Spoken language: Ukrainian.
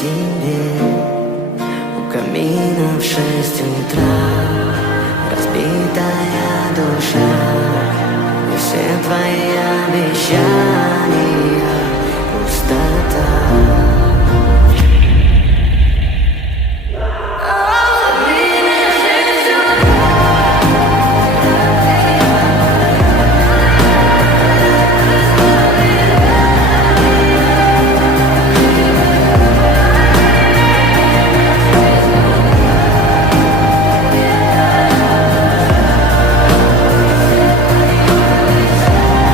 тебе у камина в 6 утра. Разбитая душа и все твои обещания.